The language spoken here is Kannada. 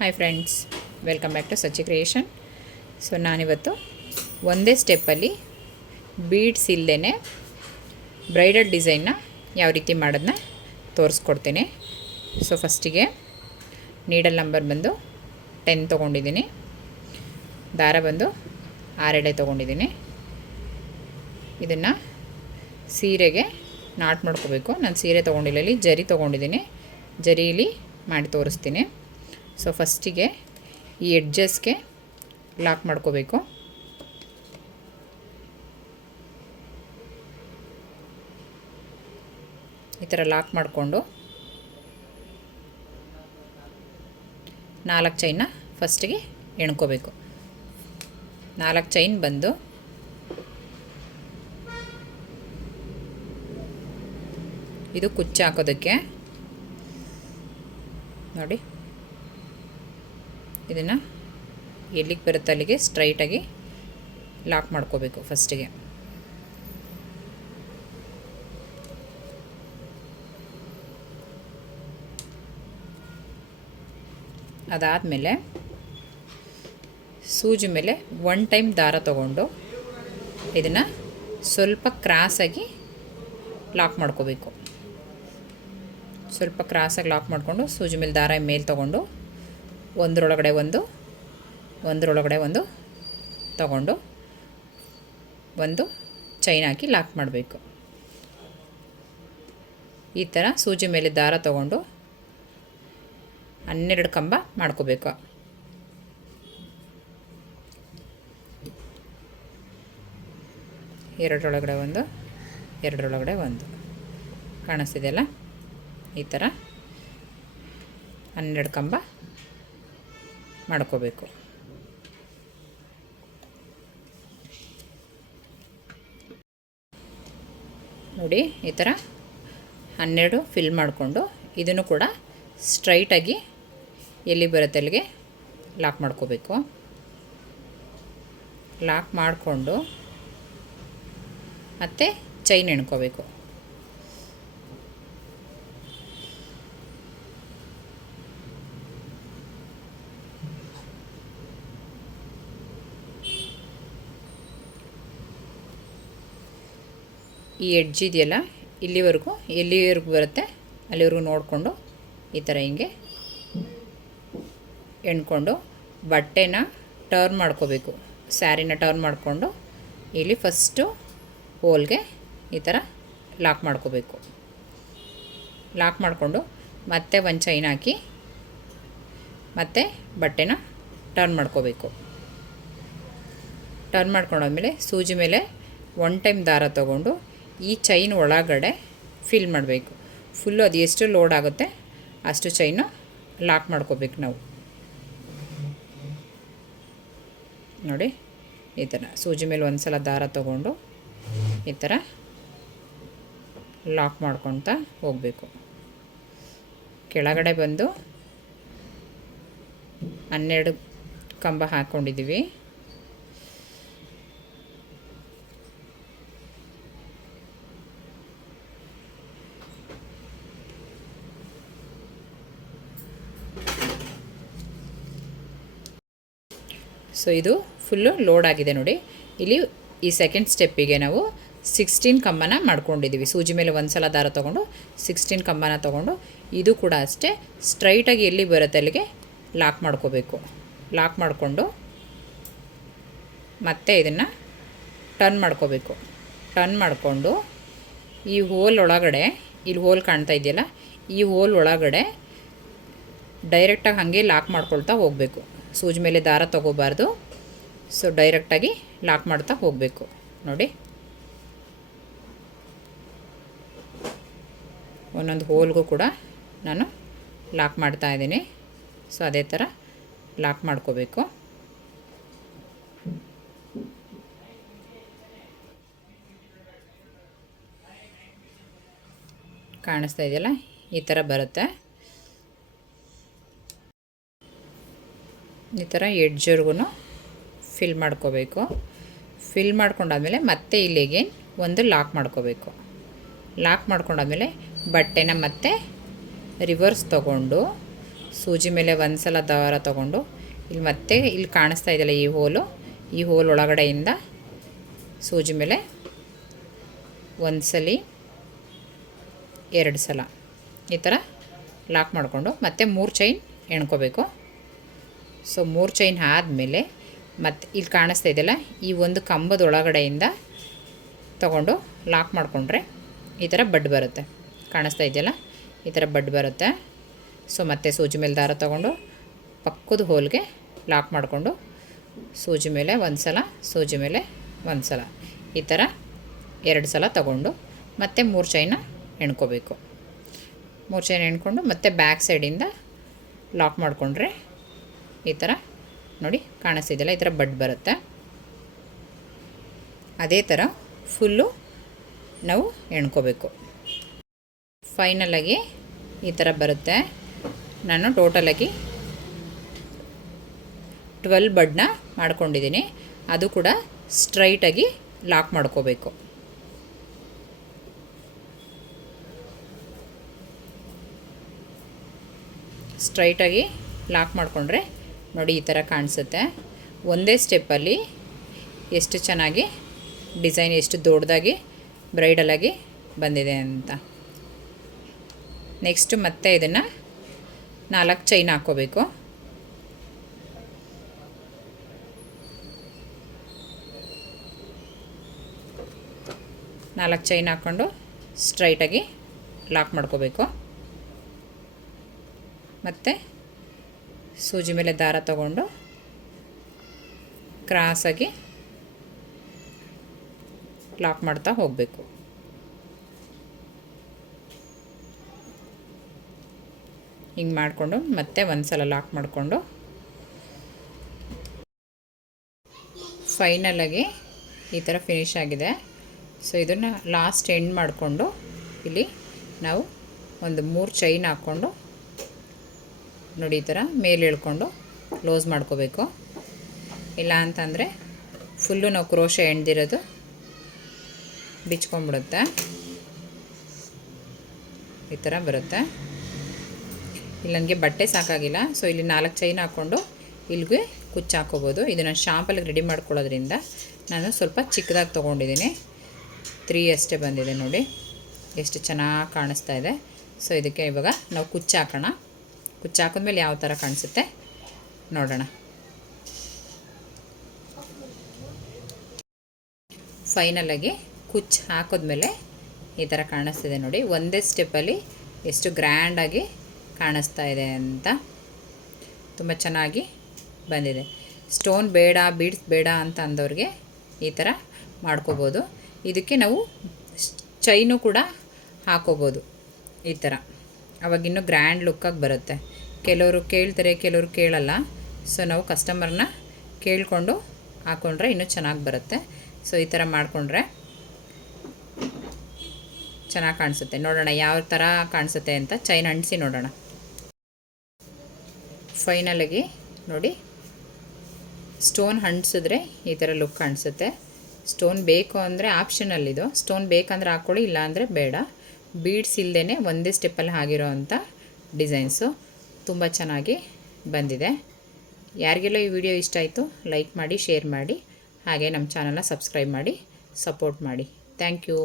Hi friends, welcome back to Sachi creation. So ನಾನಿವತ್ತು ಒಂದೇ ಸ್ಟೆಪ್ಪಲ್ಲಿ ಬೀಡ್ಸ್ ಇಲ್ಲದೇ ಬ್ರೈಡಲ್ ಡಿಸೈನ್ನ ಯಾವ ರೀತಿ ಮಾಡೋದನ್ನ ತೋರಿಸ್ಕೊಡ್ತೀನಿ. ಸೊ ಫಸ್ಟಿಗೆ ನೀಡಲ್ ನಂಬರ್ ಬಂದು 10 ತೊಗೊಂಡಿದ್ದೀನಿ. ದಾರ ಬಂದು 6 ಎಳೆ ತೊಗೊಂಡಿದ್ದೀನಿ. ಇದನ್ನು ಸೀರೆಗೆ ನಾಟ್ ಮಾಡ್ಕೋಬೇಕು. ನಾನು ಸೀರೆ ತೊಗೊಂಡಿಲ್ಲ, ಇಲ್ಲಿ ಜರಿ ತೊಗೊಂಡಿದ್ದೀನಿ. ಜರೀಲಿ ಮಾಡಿ ತೋರಿಸ್ತೀನಿ. ಸೊ ಫಸ್ಟಿಗೆ ಈ ಎಡ್ಜಸ್ಗೆ ಲಾಕ್ ಮಾಡ್ಕೋಬೇಕು. ಈ ಥರ ಲಾಕ್ ಮಾಡಿಕೊಂಡು 4 ಚೈನ್ನ ಫಸ್ಟಿಗೆ ಎಣ್ಕೋಬೇಕು. 4 ಚೈನ್ ಬಂದು ಇದು ಕುಚ್ಚು ಹಾಕೋದಕ್ಕೆ ನೋಡಿ. ಇದನ್ನು ಎಲ್ಲಿಗೆ ಬರುತ್ತೆ ಅಲ್ಲಿಗೆ ಸ್ಟ್ರೈಟಾಗಿ ಲಾಕ್ ಮಾಡ್ಕೋಬೇಕು ಫಸ್ಟಿಗೆ. ಅದಾದಮೇಲೆ ಸೂಜಿ ಮೇಲೆ 1 ಟೈಮ್ ದಾರ ತಗೊಂಡು ಇದನ್ನು ಸ್ವಲ್ಪ ಕ್ರಾಸಾಗಿ ಲಾಕ್ ಮಾಡ್ಕೋಬೇಕು. ಸ್ವಲ್ಪ ಕ್ರಾಸಾಗಿ ಲಾಕ್ ಮಾಡಿಕೊಂಡು ಸೂಜಿ ಮೇಲೆ ದಾರ ಮೇಲೆ ತೊಗೊಂಡು ಒಂದರೊಳಗಡೆ ಒಂದು ತಗೊಂಡು ಒಂದು ಚೈನ್ ಹಾಕಿ ಲಾಕ್ ಮಾಡಬೇಕು. ಈ ಥರ ಸೂಜಿ ಮೇಲೆ ದಾರ ತಗೊಂಡು 12 ಕಂಬ ಮಾಡ್ಕೋಬೇಕು. ಎರಡರೊಳಗಡೆ ಒಂದು ಕಾಣಿಸ್ತಿದೆಯಲ್ಲ, ಈ ಥರ 12 ಕಂಬ ಮಾಡ್ಕೋಬೇಕು. ನೋಡಿ, ಈ ಥರ 12 ಫಿಲ್ ಮಾಡಿಕೊಂಡು ಇದನ್ನು ಕೂಡ ಸ್ಟ್ರೈಟಾಗಿ ಎಲ್ಲಿ ಬರುತ್ತೆ ಅಲ್ಲಿಗೆ ಲಾಕ್ ಮಾಡ್ಕೋಬೇಕು. ಲಾಕ್ ಮಾಡಿಕೊಂಡು ಮತ್ತೆ ಚೈನ್ ಎಣ್ಕೋಬೇಕು. ಈ ಎಡ್ಜ್ ಇದೆಯಲ್ಲ, ಎಲ್ಲಿವರೆಗೂ ಬರುತ್ತೆ ಅಲ್ಲಿವರೆಗೂ ನೋಡಿಕೊಂಡು ಈ ಥರ ಹಿಂಗೆ ಎಣ್ಕೊಂಡು ಬಟ್ಟೆನ ಟರ್ನ್ ಮಾಡ್ಕೋಬೇಕು. ಸ್ಯಾರಿನ ಟರ್ನ್ ಮಾಡಿಕೊಂಡು ಇಲ್ಲಿ ಫಸ್ಟು ಹೋಲ್ಗೆ ಈ ಥರ ಲಾಕ್ ಮಾಡ್ಕೋಬೇಕು. ಲಾಕ್ ಮಾಡಿಕೊಂಡು ಮತ್ತೆ ಒಂದು ಚೈನ್ ಹಾಕಿ ಮತ್ತೆ ಬಟ್ಟೆನ ಟರ್ನ್ ಮಾಡ್ಕೋಬೇಕು. ಟರ್ನ್ ಮಾಡ್ಕೊಂಡಾದ್ಮೇಲೆ ಸೂಜಿ ಮೇಲೆ 1 ಟೈಮ್ ದಾರ ತೊಗೊಂಡು ಈ ಚೈನ್ ಒಳಗಡೆ ಫಿಲ್ ಮಾಡಬೇಕು. ಫುಲ್ಲು ಅದು ಎಷ್ಟು ಲೋಡ್ ಆಗುತ್ತೆ ಅಷ್ಟು ಚೈನು ಲಾಕ್ ಮಾಡ್ಕೋಬೇಕು ನಾವು. ನೋಡಿ, ಈ ಥರ ಸೂಜಿ ಮೇಲೆ ಒಂದು ಸಲ ದಾರ ತೊಗೊಂಡು ಈ ಥರ ಲಾಕ್ ಮಾಡ್ಕೊತಾ ಹೋಗಬೇಕು. ಕೆಳಗಡೆ ಬಂದು 12 ಕಂಬ ಹಾಕ್ಕೊಂಡಿದ್ದೀವಿ. ಸೊ ಇದು ಫುಲ್ಲು ಲೋಡ್ ಆಗಿದೆ ನೋಡಿ. ಇಲ್ಲಿ ಈ ಸೆಕೆಂಡ್ ಸ್ಟೆಪ್ಪಿಗೆ ನಾವು 16 ಕಂಬನ ಮಾಡ್ಕೊಂಡಿದ್ದೀವಿ. ಸೂಜಿ ಮೇಲೆ ಒಂದು ಸಲ ದಾರ ತೊಗೊಂಡು 16 ಕಂಬನ ತೊಗೊಂಡು ಇದು ಕೂಡ ಅಷ್ಟೇ ಸ್ಟ್ರೈಟಾಗಿ ಎಲ್ಲಿ ಬರುತ್ತೆ ಅಲ್ಲಿಗೆ ಲಾಕ್ ಮಾಡ್ಕೋಬೇಕು. ಲಾಕ್ ಮಾಡಿಕೊಂಡು ಮತ್ತೆ ಇದನ್ನು ಟರ್ನ್ ಮಾಡ್ಕೋಬೇಕು. ಟರ್ನ್ ಮಾಡಿಕೊಂಡು ಈ ಹೋಲ್ ಒಳಗಡೆ, ಇಲ್ಲಿ ಹೋಲ್ ಕಾಣ್ತಾ ಇದೆಯಲ್ಲ, ಈ ಹೋಲ್ ಒಳಗಡೆ ಡೈರೆಕ್ಟಾಗಿ ಹಾಗೆ ಲಾಕ್ ಮಾಡ್ಕೊಳ್ತಾ ಹೋಗಬೇಕು. ಸೂಜಿ ಮೇಲೆ ದಾರ ತೊಗೋಬಾರ್ದು. ಸೊ ಡೈರೆಕ್ಟಾಗಿ ಲಾಕ್ ಮಾಡ್ತಾ ಹೋಗಬೇಕು. ನೋಡಿ, ಒಂದೊಂದು ಹೋಲ್ಗೂ ಕೂಡ ನಾನು ಲಾಕ್ ಮಾಡ್ತಾಯಿದ್ದೀನಿ. ಸೊ ಅದೇ ಥರ ಲಾಕ್ ಮಾಡ್ಕೋಬೇಕು. ಕಾಣಿಸ್ತಾ ಇದೆಯಲ್ಲ, ಈ ಥರ ಬರುತ್ತೆ. ಈ ಥರ ಎಡ್ಜರ್ಗೂ ಫಿಲ್ ಮಾಡ್ಕೋಬೇಕು. ಫಿಲ್ ಮಾಡ್ಕೊಂಡಾದ್ಮೇಲೆ ಮತ್ತೆ ಇಲ್ಲಿಗೆ ಒಂದು ಲಾಕ್ ಮಾಡ್ಕೋಬೇಕು. ಲಾಕ್ ಮಾಡ್ಕೊಂಡಾದ್ಮೇಲೆ ಬಟ್ಟೆನ ಮತ್ತೆ ರಿವರ್ಸ್ ತಗೊಂಡು ಸೂಜಿ ಮೇಲೆ ಒಂದು ಸಲ ದಾರ ತಗೊಂಡು ಇಲ್ಲಿ ಮತ್ತೆ ಇಲ್ಲಿ ಕಾಣಿಸ್ತಾ ಇದೆಯಲ್ಲ ಈ ಹೋಲ್ ಒಳಗಡೆಯಿಂದ ಸೂಜಿ ಮೇಲೆ ಒಂದು ಸಲ 2 ಸಲ ಈ ಥರ ಲಾಕ್ ಮಾಡಿಕೊಂಡು ಮತ್ತೆ 3 ಚೈನ್ ಎಣ್ಕೋಬೇಕು. ಸೊ 3 ಚೈನ್ ಆದಮೇಲೆ ಮತ್ತು ಇಲ್ಲಿ ಕಾಣಿಸ್ತಾ ಇದೆಯಲ್ಲ ಈ ಒಂದು ಕಂಬದ ಒಳಗಡೆಯಿಂದ ತಗೊಂಡು ಲಾಕ್ ಮಾಡಿಕೊಂಡ್ರೆ ಈ ಥರ ಬಡ್ ಬರುತ್ತೆ. ಕಾಣಿಸ್ತಾ ಇದೆಯಲ್ಲ ಈ ಥರ ಬಡ್ ಬರುತ್ತೆ. ಸೊ ಮತ್ತೆ ಸೂಜಿ ಮೇಲೆ ದಾರ ತಗೊಂಡು ಪಕ್ಕದ ಹೋಲ್ಗೆ ಲಾಕ್ ಮಾಡಿಕೊಂಡು ಸೂಜಿ ಮೇಲೆ ಒಂದು ಸಲ ಸೂಜಿ ಮೇಲೆ ಒಂದು ಸಲ ಈ ಥರ 2 ಸಲ ತಗೊಂಡು ಮತ್ತೆ 3 ಚೈನ ಎಣ್ಕೋಬೇಕು. 3 ಚೈನ್ ಎಣ್ಕೊಂಡು ಮತ್ತೆ ಬ್ಯಾಕ್ ಸೈಡಿಂದ ಲಾಕ್ ಮಾಡಿಕೊಂಡ್ರೆ ಈ ಥರ ನೋಡಿ ಕಾಣಿಸ್ತಿದೆಯಲ್ಲ ಈ ಥರ ಬಡ್ ಬರುತ್ತೆ. ಅದೇ ಥರ ಫುಲ್ಲು ನಾವು ಎಣ್ಕೋಬೇಕು. ಫೈನಲಾಗಿ ಈ ಥರ ಬರುತ್ತೆ. ನಾನು ಟೋಟಲಾಗಿ 12 ಬಡ್ನ ಮಾಡ್ಕೊಂಡಿದ್ದೀನಿ. ಅದು ಕೂಡ ಸ್ಟ್ರೈಟಾಗಿ ಲಾಕ್ ಮಾಡ್ಕೋಬೇಕು. ಸ್ಟ್ರೈಟಾಗಿ ಲಾಕ್ ಮಾಡಿಕೊಂಡ್ರೆ ನೋಡಿ ಈ ಥರ ಕಾಣಿಸುತ್ತೆ. ಒಂದೇ ಸ್ಟೆಪ್ಪಲ್ಲಿ ಎಷ್ಟು ಚೆನ್ನಾಗಿ ಡಿಸೈನ್ ಎಷ್ಟು ದೊಡ್ಡದಾಗಿ ಬ್ರೈಡಲಾಗಿ ಬಂದಿದೆ ಅಂತ. ನೆಕ್ಸ್ಟು ಮತ್ತೆ ಇದನ್ನು 4 ಚೈನ್ ಹಾಕ್ಕೋಬೇಕು. ನಾಲ್ಕು ಚೈನ್ ಹಾಕ್ಕೊಂಡು ಸ್ಟ್ರೈಟಾಗಿ ಲಾಕ್ ಮಾಡ್ಕೋಬೇಕು. ಮತ್ತು ಸೂಜಿ ಮೇಲೆ ದಾರ ತಗೊಂಡು ಕ್ರಾಸಾಗಿ ಲಾಕ್ ಮಾಡ್ತಾ ಹೋಗಬೇಕು. ಹಿಂಗೆ ಮಾಡಿಕೊಂಡು ಮತ್ತೆ ಒಂದು ಸಲ ಲಾಕ್ ಮಾಡಿಕೊಂಡು ಫೈನಲಾಗಿ ಈ ಥರ ಫಿನಿಶ್ ಆಗಿದೆ. ಸೊ ಇದನ್ನು ಲಾಸ್ಟ್ ಎಂಡ್ ಮಾಡಿಕೊಂಡು ಇಲ್ಲಿ ನಾವು ಒಂದು 3 ಚೈನ್ ಹಾಕ್ಕೊಂಡು ನೋಡಿ ಈ ಥರ ಮೇಲೆ ಇಳ್ಕೊಂಡು ಕ್ಲೋಸ್ ಮಾಡ್ಕೋಬೇಕು. ಇಲ್ಲ ಅಂತಂದರೆ ಫುಲ್ಲು ನಾವು ಕ್ರೋಶೆ ಎಣ್ದಿರೋದು ಬಿಚ್ಕೊಂಡ್ಬಿಡುತ್ತೆ. ಈ ಥರ ಬರುತ್ತೆ. ಇಲ್ಲಿ ನನಗೆ ಬಟ್ಟೆ ಸಾಕಾಗಿಲ್ಲ. ಸೊ ಇಲ್ಲಿ 4 ಚೈನ್ ಹಾಕ್ಕೊಂಡು ಇಲ್ಲಿಗೆ ಕುಚ್ಚು ಹಾಕ್ಕೋಬೋದು. ಇದನ್ನು ಶಾಂಪಲ್ಗೆ ರೆಡಿ ಮಾಡ್ಕೊಳ್ಳೋದ್ರಿಂದ ನಾನು ಸ್ವಲ್ಪ ಚಿಕ್ಕದಾಗಿ ತೊಗೊಂಡಿದ್ದೀನಿ. 3 ಅಷ್ಟೇ ಬಂದಿದೆ ನೋಡಿ ಎಷ್ಟು ಚೆನ್ನಾಗಿ ಕಾಣಿಸ್ತಾ ಇದೆ. ಸೊ ಇದಕ್ಕೆ ಇವಾಗ ನಾವು ಕುಚ್ಚು ಹಾಕೋಣ. ಕುಚ್ಚು ಹಾಕಿದ್ಮೇಲೆ ಯಾವ ಥರ ಕಾಣಿಸುತ್ತೆ ನೋಡೋಣ. ಫೈನಲಾಗಿ ಕುಚ್ಚು ಹಾಕಿದ್ಮೇಲೆ ಈ ಥರ ಕಾಣಿಸ್ತಿದೆ ನೋಡಿ. ಒಂದೇ ಸ್ಟೆಪ್ಪಲ್ಲಿ ಎಷ್ಟು ಗ್ರ್ಯಾಂಡಾಗಿ ಕಾಣಿಸ್ತಾ ಇದೆ ಅಂತ. ತುಂಬ ಚೆನ್ನಾಗಿ ಬಂದಿದೆ. ಸ್ಟೋನ್ ಬೇಡ ಬೀಡ್ಸ್ ಬೇಡ ಅಂತ ಅಂದವ್ರಿಗೆ ಈ ಥರ ಮಾಡ್ಕೋಬೋದು. ಇದಕ್ಕೆ ನಾವು ಚೈನು ಕೂಡ ಹಾಕೋಬೋದು ಈ ಥರ. ಅವಾಗಿನ್ನೂ ಗ್ರ್ಯಾಂಡ್ ಲುಕ್ಕಾಗಿ ಬರುತ್ತೆ. ಕೆಲವರು ಕೇಳ್ತಾರೆ, ಕೆಲವರು ಕೇಳಲ್ಲ. ಸೊ ನಾವು ಕಸ್ಟಮರ್ನ ಕೇಳಿಕೊಂಡು ಹಾಕ್ಕೊಂಡ್ರೆ ಇನ್ನೂ ಚೆನ್ನಾಗಿ ಬರುತ್ತೆ. ಸೊ ಈ ಥರ ಮಾಡಿಕೊಂಡ್ರೆ ಚೆನ್ನಾಗಿ ಕಾಣಿಸುತ್ತೆ. ನೋಡೋಣ ಯಾವ ಥರ ಕಾಣಿಸುತ್ತೆ ಅಂತ ಚೈನ್ ಅಂಟಿಸಿ ನೋಡೋಣ. ಫೈನಲಾಗಿ ನೋಡಿ ಸ್ಟೋನ್ ಅಂಟಿಸಿದ್ರೆ ಈ ಥರ ಲುಕ್ ಕಾಣಿಸುತ್ತೆ. ಸ್ಟೋನ್ ಬೇಕು ಅಂದರೆ ಆಪ್ಷನಲ್ಲಿದು. ಸ್ಟೋನ್ ಬೇಕಂದ್ರೆ ಹಾಕ್ಕೊಳ್ಳಿ, ಇಲ್ಲ ಅಂದರೆ ಬೇಡ. ಬೀಡ್ಸ್ ಇಲ್ಲದೇ ಒಂದೇ ಸ್ಟೆಪ್ಪಲ್ಲಿ ಆಗಿರೋ ಅಂಥ ಡಿಸೈನ್ಸು ತುಂಬ ಚೆನ್ನಾಗಿ ಬಂದಿದೆ. ಯಾರಿಗೆಲ್ಲ ಈ ವಿಡಿಯೋ ಇಷ್ಟ ಆಯಿತು ಲೈಕ್ ಮಾಡಿ, ಶೇರ್ ಮಾಡಿ, ಹಾಗೆ ನಮ್ಮ ಚಾನಲ್ನ ಸಬ್ಸ್ಕ್ರೈಬ್ ಮಾಡಿ ಸಪೋರ್ಟ್ ಮಾಡಿ. Thank you.